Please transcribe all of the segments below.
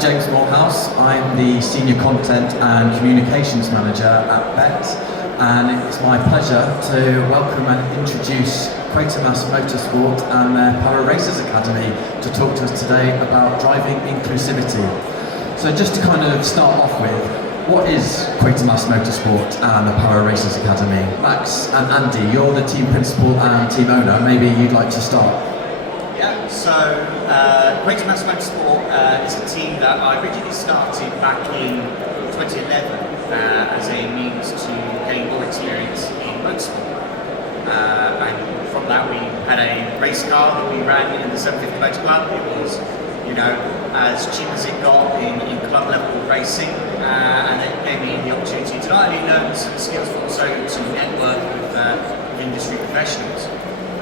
James Morehouse. I'm the Senior Content and Communications Manager at BETT, and it's my pleasure to welcome and introduce Quatermass Motorsport and their Para Racers Academy to talk to us today about driving inclusivity. So just to kind of start off with, what is Quatermass Motorsport and the Para Racers Academy? Max and Andy, you're the team principal and team owner. Maybe you'd like to start. Yeah, so Quatermass Motorsport is a team that I originally started back in 2011 as a means to gain more experience in motorsport. And from that we had a race car that we ran in the 750 Motor Club. It was, you know, as cheap as it got in club level racing, and it gave me the opportunity to not only learn some skills but also to network with industry professionals.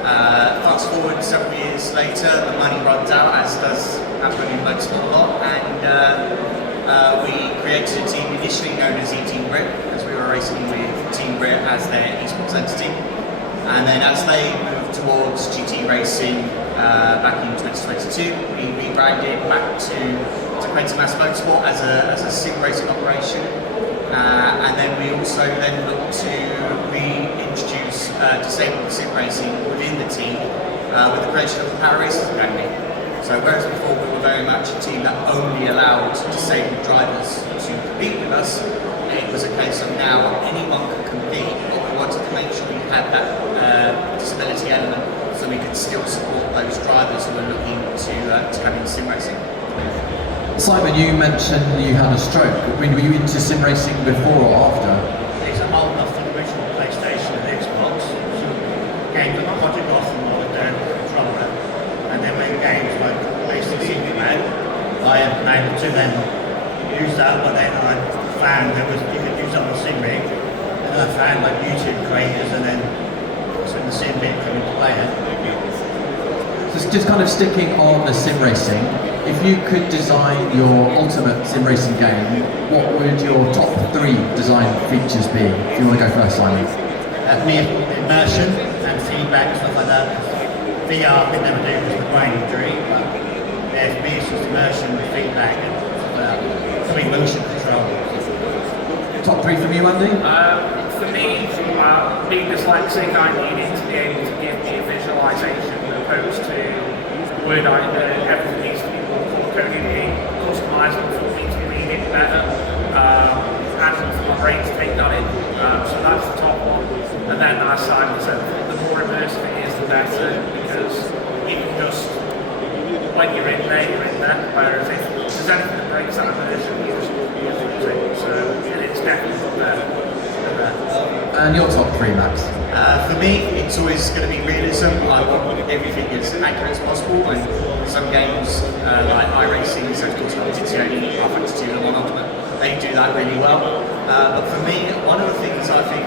Fast forward several years later, the money runs out, as does happen in motorsport a lot, and we created a team initially known as Team BRIT, as we were racing with Team BRIT as their esports entity. And then as they moved towards GT racing back in 2022, we rebranded back to Quatermass Motorsport as a sim racing operation. And then we also then looked to reintroduce disabled sim racing within the team with the creation of the Para Racers Academy. So whereas before we were very much a team that only allowed disabled drivers to compete with us, it was a case of now anyone can compete, but we wanted to make sure we had that disability element so we could still support those drivers who are looking to come into sim racing. Simon, you mentioned you had a stroke. Were you into sim racing before or after? It's old enough for the original PlayStation and Xbox. So games like Project Gotham I was down the controller. And then when games like Racing Superman, I have been able to then use that, but then I found you could use it on a sim rig. And I found like YouTube creators, and then when the sim bit came into play. Just kind of sticking on the sim racing, if you could design your ultimate sim racing game, what would your top 3 design features be? If you want to go first, Simon. Me, immersion and feedback, stuff like that. VR I could never do because of the brain injury, but yeah, for me it's just immersion, feedback, and free motion control. Top 3 from you, Andy? For me, being dyslexic, I needed to be able to give me a visualisation opposed to word everything needs to be more coded, customisable for me to read it better, and for my brain to take that in. So that's the top one. And then, as Simon said, the more immersive it is, the better, because you can just, when you're in there, you're in there. Whereas if there's anything that breaks that immersion, you just lose it. So it's definitely up there. And your top 3, Max? For me, it's always going to be realism. I want everything as accurate as possible, and some games like iRacing, so it's called Competizione, R52 and One Ultimate, they do that really well. But for me, one of the things I think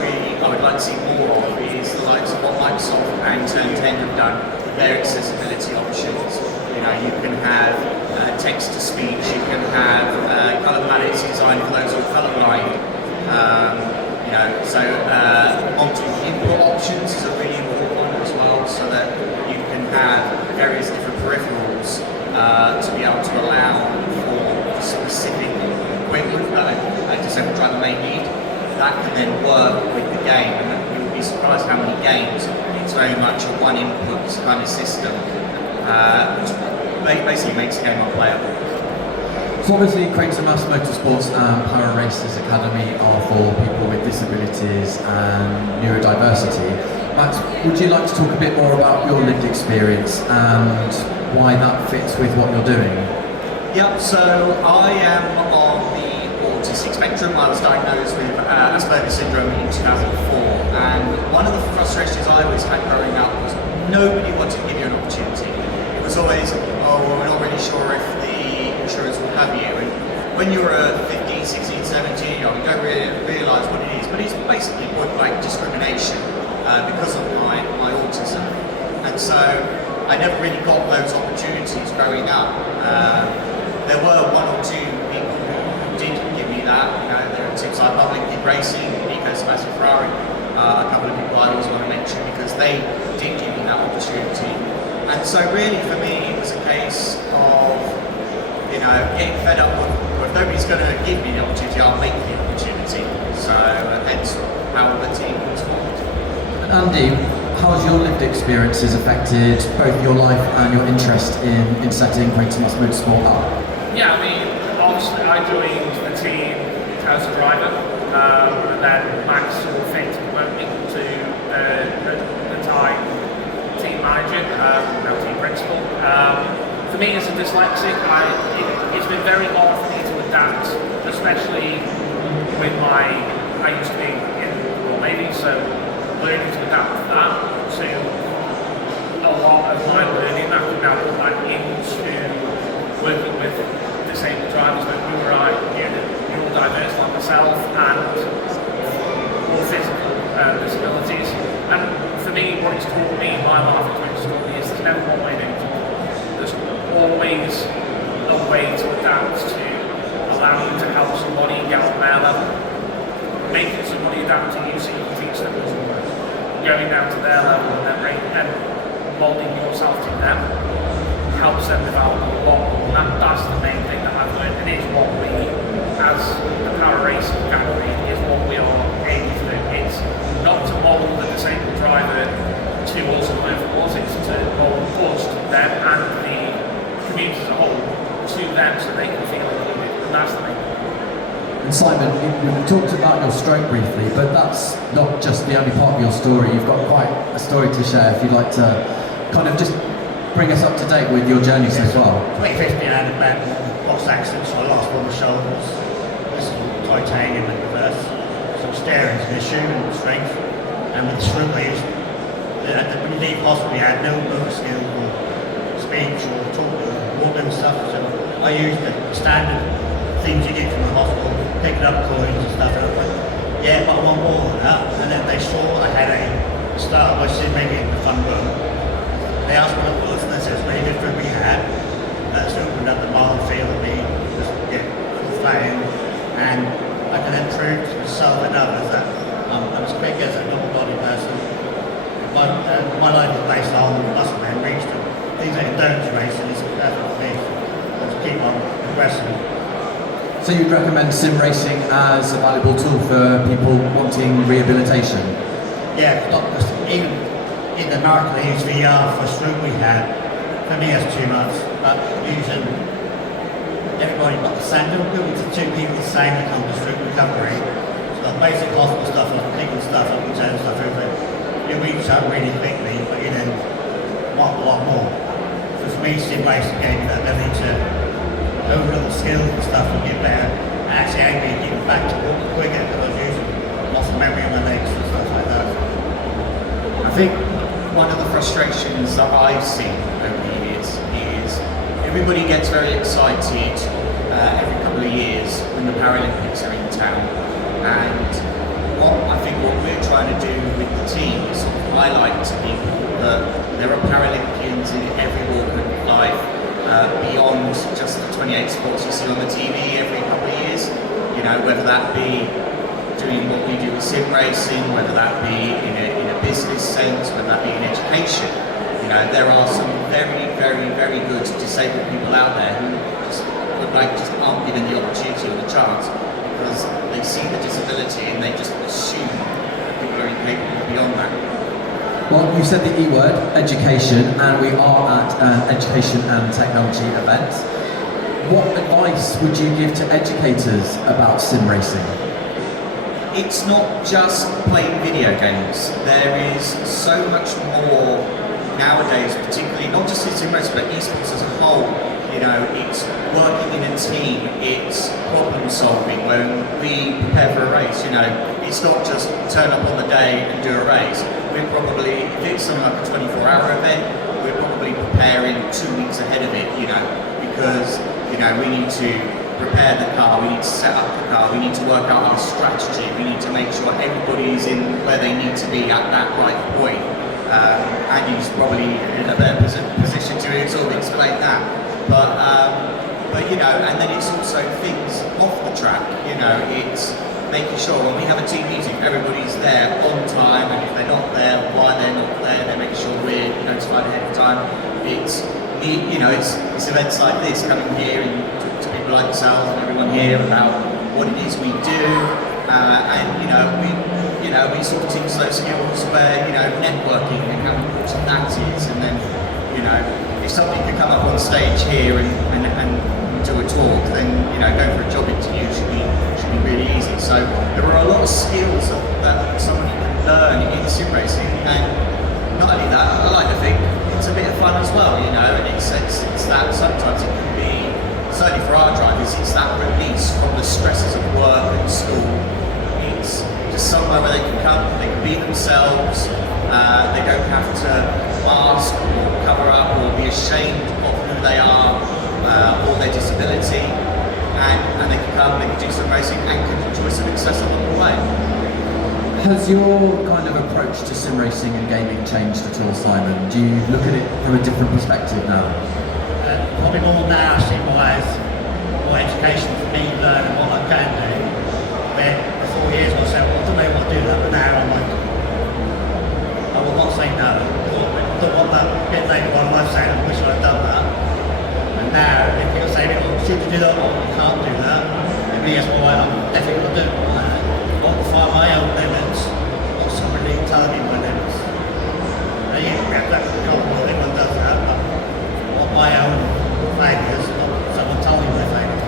really I would like to see more of is the likes of what Microsoft and Turn 10 have done with their accessibility options. You know, you can have text to speech, you can have colour palettes designed for those who are colourblind. You know, so multiple input options is a really important one as well, so that you can have various different peripherals to be able to allow for specific equipment that a disabled driver may need. That can then work with the game, and you'll be surprised how many games it's very much a one input kind of system, which basically makes the game unplayable. So obviously Quatermass Motorsports and Para Racers Academy are for people with disabilities and neurodiversity. Max, would you like to talk a bit more about your lived experience and why that fits with what you're doing? Yep, so I am on the autistic spectrum. I was diagnosed with Asperger's syndrome in 2004, and one of the frustrations I always had growing up was nobody wanted to give you an opportunity. It was always, oh, we're not really sure if the insurance will have you, and when you're 15, 16, 17, you don't really realise what it is, but it's basically point blank discrimination because of my autism. And so I never really got those opportunities growing up. There were 1 or 2 people who did give me that. You know, there are teams like Public Kid Racing, Nico Sebastian Ferrari, a couple of people I always want to mention because they did give me that opportunity. And so really for me it was a case of getting fed up with nobody's going to give me the opportunity, I'll make the opportunity. So hence how the team was formed. Andy, how has your lived experiences affected both your life and your interest in setting Quatermass Motorsport up? Yeah, I mean, obviously I joined the team as a driver, and then Max sort of fit to promote me to the time team manager, now team principal. For me as a dyslexic, it's been very hard for me to adapt, especially with I used to be in the Royal Navy, so learning to adapt that to a lot of my learning, I can now put that into working with disabled drivers that who are neurodiverse like myself and more physical disabilities. And for me, what it's taught me in my life, it's taught me is there's never one way to do it. There's always a way to adapt to allow you to help somebody get on their level. Making somebody adapt to you so you can teach them as well. Going down to their level and moulding yourself to them helps them develop a lot. And that's the main thing that I've learned, and it's what we, as the power racing category, is what we are aiming to do. It's not to mould the disabled driver to us and learn from us, it's to mould us to them and the community as a whole to them so they can feel included, and that's the main thing. And Simon, we've talked about your stroke briefly, but that's not just the only part of your story. You've got quite a story to share if you'd like to kind of just bring us up to date with your journey so far. 2015 I had a bad box accident, so I lost one of my shoulders. This is titanium in reverse. So steering's an issue and strength. And with the stroke leaves, when you leave hospital you had no motor skill or speech or talk or walking and stuff. So I used the standard things you get from the hospital, picking up coins and stuff. And I went, yeah, but I want more than that. And then they saw I had a start by sitting maybe in the front room. They asked what it was, and they said it's really good for rehab. It's opened up the minefield of me, just get flying, and I can then prove to myself and others that I'm as quick as a normal body person. My life is based on muscle memories, things like endurance racing is perfect for me. To keep on progressing. So you'd recommend sim racing as a valuable tool for people wanting rehabilitation? Yeah, doctors, even in America they use VR for stroke rehab. For me that's too much, but using everybody but the same, don't build to two people the same when it comes to stroke recovery. So the basic hospital stuff, like picking stuff up and turning stuff over, you reach out really quickly, but you then want a lot more. So for me, sim racing gave me that ability to overall the skills and stuff and get better, and actually aim me getting back to walk quicker because I was using lots of memory on my legs and stuff like that. I think one of the frustrations that I've seen over the years is everybody gets very excited every couple of years when the Paralympics are in town, and what we're trying to do with the team is sort of highlight to people that there are Paralympians in every walk of life beyond just the 28 sports you see on the TV every couple of years, whether that be doing what we do with sim racing, whether that be in a business sense, whether that be in education. There are some very, very, very good disabled people out there who just aren't given the opportunity or the chance because they see the disability and they just assume that people are incapable beyond that. Well, you said the E word, education, and we are at an education and technology event. What advice would you give to educators about sim racing? It's not just playing video games. There is so much more nowadays, particularly not just in sim racing, but esports as a whole. It's working in a team, it's problem solving when we prepare for a race. It's not just turn up on the day and do a race. We're probably, if it's something like a 24-hour event, we're probably preparing 2 weeks ahead of it, because, we need to prepare the car, we need to set up the car, we need to work out our strategy, we need to make sure everybody's in where they need to be at that right point. Andy's probably in a better position to sort of explain that. But and then it's also things off the track, it's making sure when we have a team meeting, everybody's there on time, and if they're not there, why they're not there, they're making sure we're notified ahead of time. It's it's events like this, coming here and talk to people like yourself and everyone here about what it is we do, and we sort of teach those skills where networking and how important that is, and then if somebody could come up on stage here and do a talk, then going for a job interview should be really easy. So there are a lot of skills that somebody can learn in sim racing, and not only that, I like to think it's a bit of fun as well, and it's that sometimes it can be, certainly for our drivers, it's that release from the stresses of work and school. It's just somewhere where they can come, they can be themselves, they don't have to mask or cover up or be ashamed of who they are or their disability, and they can come, they can do some racing and can enjoy some success along the way. Has your kind of approach to sim racing and gaming changed at all, Simon? Do you look at it from a different perspective now? Probably more now, I see more education for me, learning what I can do. Where before years I said, well, I don't know what to do that, but now I'm like, I will not say no. I don't want that bit later on in life saying, I wish I'd done that. And now, if people say, well, should you do that, or you can't do that, maybe yes, well, I'm definitely going to do it. Not find my own limits, not somebody telling me my limits. That's everyone does that, but not my own failures, not someone telling me my failures.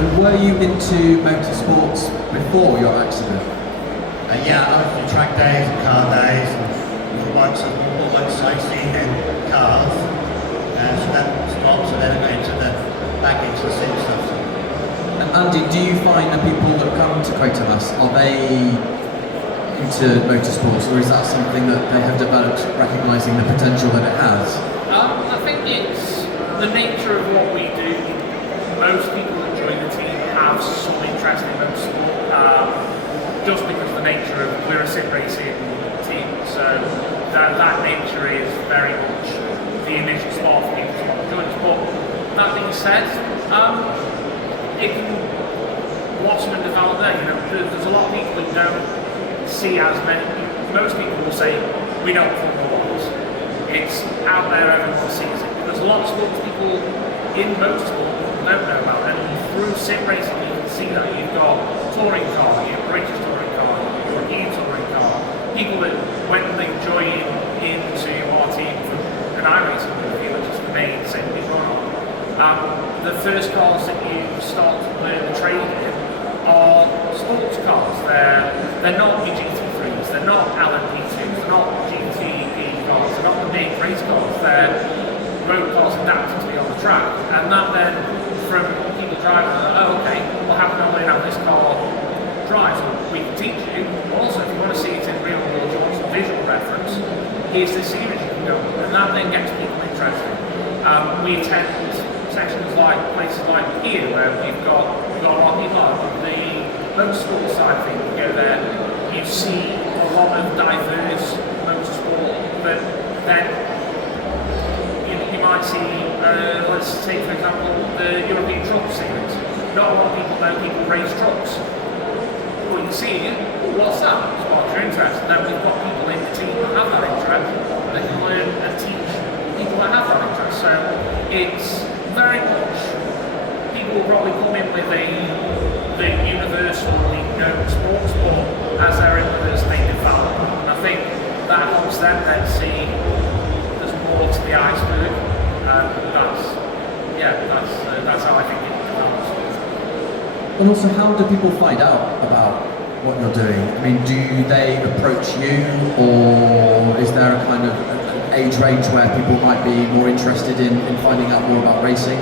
And were you into motorsports before your accident? Yeah, I was in track days and car days, and all like sightseeing in cars. So that stops, and then I go back into the sim stuff. And Andy, do you find the people that come to Quatermass, are they into motorsports, or is that something that they have developed recognising the potential that it has? I think it's the nature of what we do. Most people that join the team have some interest in motorsport, just because of the nature of we're a sim racing team, so that nature is very much the initial spark for people to want to join us. But that being said, it can blossom and develop there. There's a lot of people that don't see as many. Most people will say, we don't Formula Ones. It's out there, everyone sees it. There's a lot of sports people in motorsport don't know about it. And through sim racing, you can see that. You've got touring car, you have British touring car, European touring car. People that, when they join into our team from an iRacing movie, which is the main sim we run on, the first cars that you start to learn the trade in are sports cars. They're not your GT3s, they're not LMP2s, they're not GTP cars, they're not the big race cars, they're road cars adapted to be on the track. And that then, from people driving, okay, well how can I learn how this car drives? Well, we can teach you. Also, if you want to see it in real world, you want some visual reference, here's this series you can go on. And that then gets people interested. We attend sections like places like here, where we've got a lot of people on the motorsport side of things. You go there, you see a lot of diverse motorsport, but then you might see, let's take for example the European Truck Series. Not a lot of people know people race trucks. What you see, what's that? Sparks your interest. And then we've got people in the team that have that interest, that can learn and teach people that have that interest. So it's very much, people will probably come in with the universally known sports, but as they're in with us, they develop. And I think that helps them then see there's more to the iceberg. That's how I think it develops. And also, how do people find out about what you're doing? I mean, do they approach you, or is there a kind of age range where people might be more interested in finding out more about racing?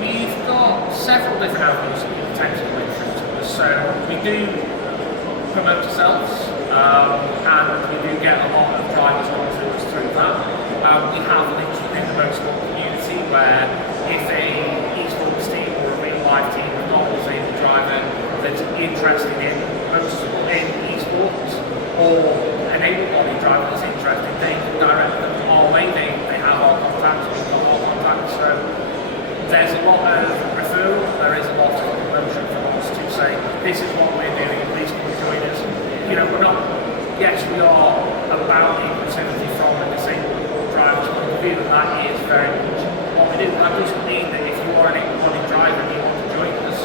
We've got several different avenues that we potentially link through to us. So we do promote ourselves, and we do get a lot of drivers coming to us through that. We have links within the motorsport community where if a Esports team or a real life team of novels in a driver that's interested in motorsport, in Esports, or an able-bodied driver that's interested, they can direct them our way. They have our contacts, we've got our contacts. So there's a lot of referral, there is a lot of promotion from us to say, this is what we're doing, please come and join us. We're not, yes, we are about inclusivity from a disabled driver's point of view, and that is very much what we do. That doesn't mean that if you are an able-bodied driver and you want to join us,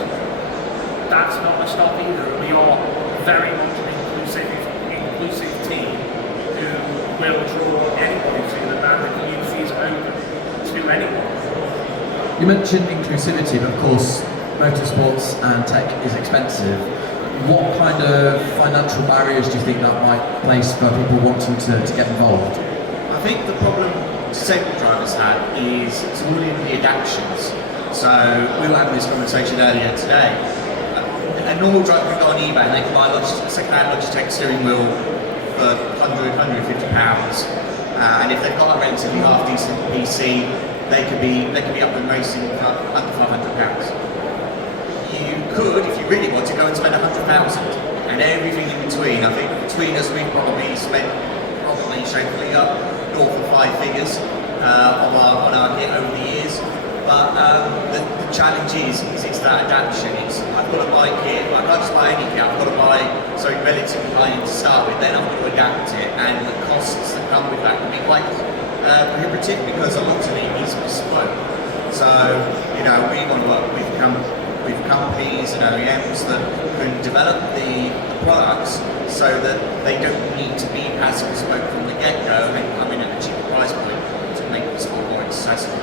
that's not a stop either. We are very much an inclusive team who will draw anybody to them, and the community is open to anyone. You mentioned inclusivity, but of course, motorsports and tech is expensive. What kind of financial barriers do you think that might place for people wanting to get involved? I think the problem disabled drivers have is it's all in the adaptions. So we were having this conversation earlier today. A normal driver can go on eBay and they can buy a second-hand Logitech steering wheel for £100–150. And if they've got a relatively half-decent PC, they could be up and racing for under £500. You could, if you really want to, go and spend 100,000 and everything in between. I think between us we've probably spent shapely up north of 5 figures on our kit over the years. But the challenge is it's that adaptation. It's I've got to buy kit, I can't just buy any kit, I've got to buy something relatively high end to start with, then I've got to adapt it, and the costs that come with that can be quite prohibitive because a lot of it is bespoke. So, we want to work with companies and OEMs that can develop the products so that they don't need to be as bespoke from the get-go and come in at a cheaper price point to make the sport more accessible.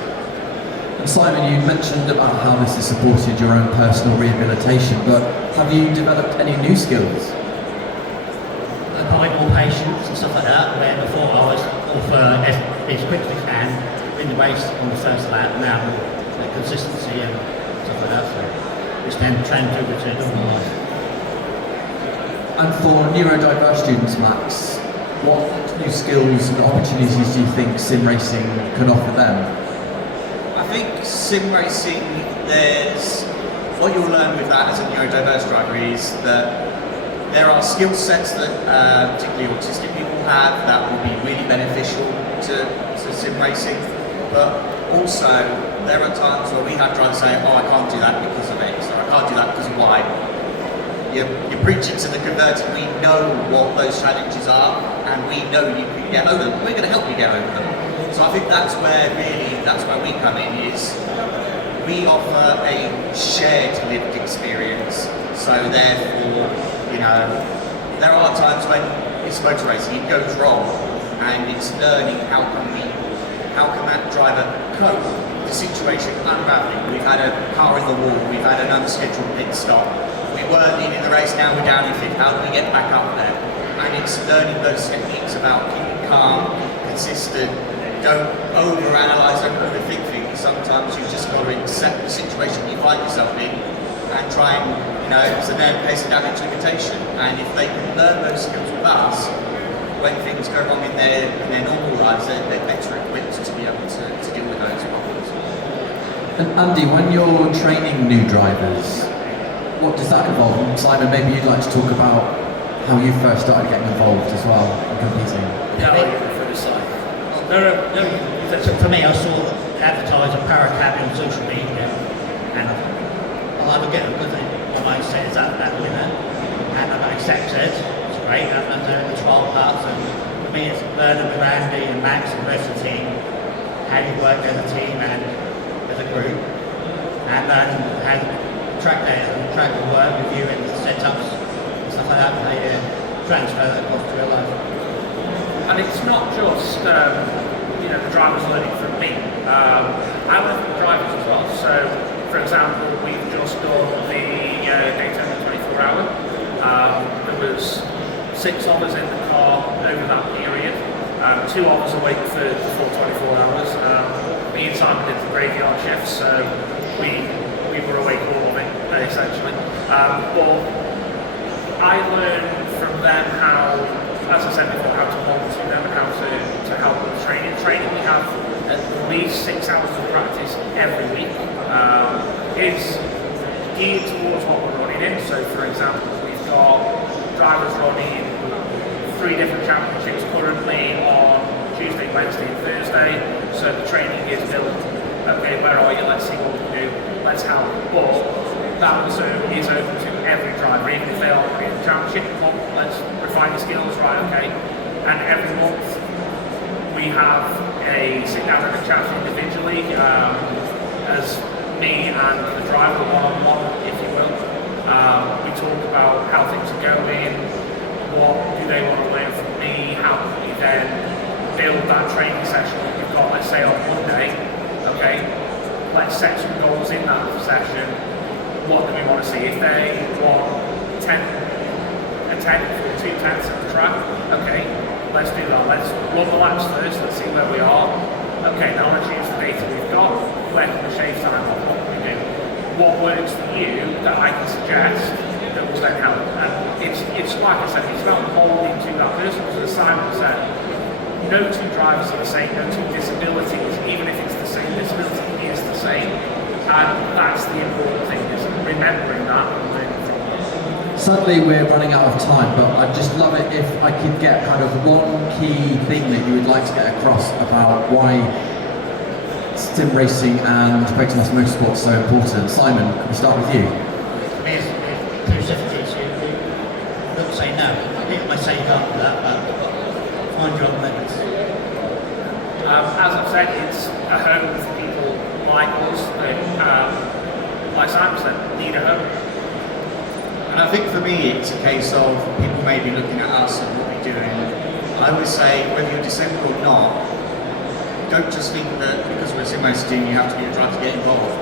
And Simon, you mentioned about how this has supported your own personal rehabilitation, but have you developed any new skills? Applying more patience and stuff like that, where before I was off as quick as I can in the race on the first lap, now consistency and stuff like that. So it's then transferred to normal life. And for neurodiverse students, Max, what new skills and opportunities do you think sim racing can offer them? I think sim racing, what you'll learn with that as a neurodiverse driver is that there are skill sets that particularly autistic people have that will be really beneficial to sim racing, but also there are times where we have drivers say, oh, I can't do that because of X, or I can't do that because of Y. You're preaching to the converted. We know what those challenges are, and we know you can get over them. We're going to help you get over them. So I think that's where we come in, is we offer a shared lived experience. So therefore, there are times when it's motor racing, it goes wrong, and it's learning how can that driver cope with the situation unraveling. We've had a car in the wall, we've had an unscheduled pit stop, we were leading the race, now we're down in fifth, how do we get back up there? And it's learning those techniques about keeping calm, consistent, don't overanalyze, don't overthink things. Sometimes you've just got to accept the situation you find yourself in and try and, it's a case of damage limitation. And if they can learn those skills with us, when things go wrong in their normal lives, they're better equipped to be able to deal with those problems. And Andy, when you're training new drivers, what does that involve? And Simon, maybe you'd like to talk about how you first started getting involved as well in competing. Yeah, I'll go for this side. For me, I saw advertised a para cabin on social media, and I'll either get them because my mindset is that winner, and I got accepted. It's great. I'm doing the 12 parts, and for me, it's learning with Andy and Max and the rest of the team how you work as a team and as a group, and learning how track will work with you and setups and stuff like that. How you transfer that across to real life. And it's not just the drivers learning from me. I learn from the drivers as well. So, for example, we've just done the Daytona 24-hour. There was 6 of us in the car over that period. 2 of us awake for the full 24 hours. Me and Simon did the graveyard shift, so we were awake all of it, essentially. But I learned from them how, as I said before, how to monitor them and how to help with training. Training, we have at least 6 hours of practice every week. It's geared towards what we're running in. So, for example, we've got drivers running 3 different championships currently on Tuesday, Wednesday and Thursday. So the training is built, okay, where are you? Let's see what we can do. Let's help. But that also is open to every driver, even if they are in the championship. Come on, let's refine the skills, right? Okay. And every month we have a sit down and a chat individually, as me and the driver one-on-one, if you will. We talk about how things are going, what do they want to learn from me, how can we then build that training session that we've got, let's say on Monday. Okay, let's set some goals in that session. What do we want to see? If they want a 10 for 2 tenths at the track, okay, let's do that. Let's run the laps first, let's see where we are. Okay, now let's use the data we've got. Where can we shave time off? What can we do? What works for you that I can suggest that will then help? And it's like I said, it's about molding to that person, because as Simon said, no two drivers are the same, no two disabilities, even if it's the same disability, is the same. And that's the important thing, is remembering that and learning from it. Sadly, we're running out of time, but I'd just love it if I could get kind of one key thing that you would like to get across about why sim racing and Quatermass Motorsport is so important. Simon, can we start with you? For me, it's inclusivity. So you don't say no. People may say you can't do that, but find your own limits. As I've said, it's a home for people like us that, like Simon said, need a home. And I think for me, it's a case of people maybe looking at us and what we're doing. I would say, whether you're disabled or not, don't just think that because we're a sim racing team, you have to be a driver to get involved.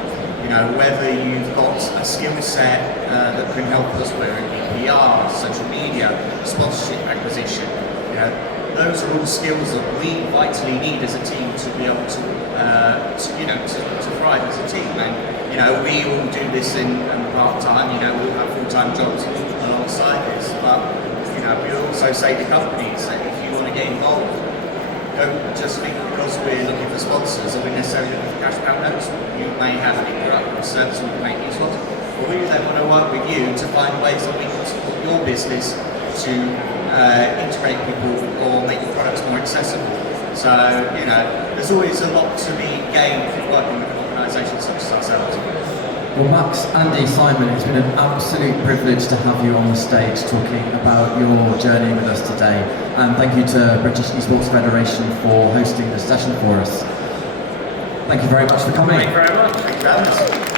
You know, whether you've got a skill set that can help us, whether it be PR, social media, sponsorship acquisition, you know, those are all skills that we vitally need as a team to be able to thrive as a team. And you know, we all do this in part-time. You know, we all have full-time jobs alongside this. But you know, we also say to companies that if you want to get involved, don't just think because we're looking for sponsors or we're necessarily looking for cash pound notes. You may have an interactive service we can make use of, but we then want to work with you to find ways that we can support your business to integrate people or make your products more accessible. So, you know, there's always a lot to be gained from working with organisations such as ourselves. Well, Max, Andy, Simon, it's been an absolute privilege to have you on the stage talking about your journey with us today. And thank you to British Esports Federation for hosting this session for us. Thank you very much for coming. Thank you very much. Thanks for having us.